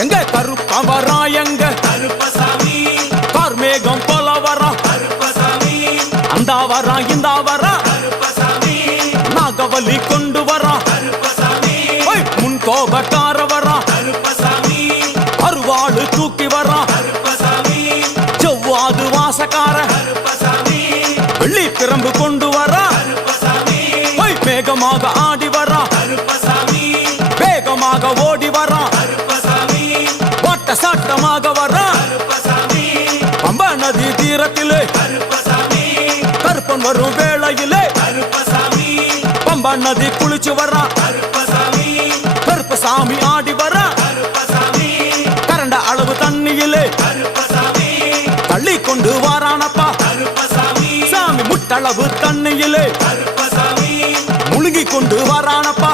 எங்க கருப்ப வரா எங்க கருப்பசாமி கார்மேகம் போல வரா கருப்பசாமி அந்த வரா இந்த வரா கருப்பசாமி நாகவலி கொண்டு வரா கருப்பசாமி முன் கோபக்கார வரா கருப்பசாமி அருவாடு தூக்கி வரா கருப்பசாமி செவ்வாது வாசக்கார கருப்பசாமி வெள்ளி பிரம்பு கொண்டு வரா கருப்பசாமி வேகமாக ஆடி வரா கருப்பசாமி வேகமாக ஓடி வரா கருப்பசாமி வாட்ட சாட்டமாக வரா கருப்பசாமி பம்பா நதி தீரத்திலே கருப்பசாமி கருப்பன் வரும் வேளையிலே கருப்பசாமி பம்பா நதி குளிச்சு வரா கருப்பசாமி கருப்பசாமி ஆடி வரா கருப்பசாமி கரண்ட அளவு தண்ணியிலே கருப்பசாமி தள்ளி கொண்டு வாரானப்பா கருப்பசாமி சாமி முட்டளவு தண்ணியிலே கருப்பசாமி முழுங்கி கொண்டு வாரானப்பா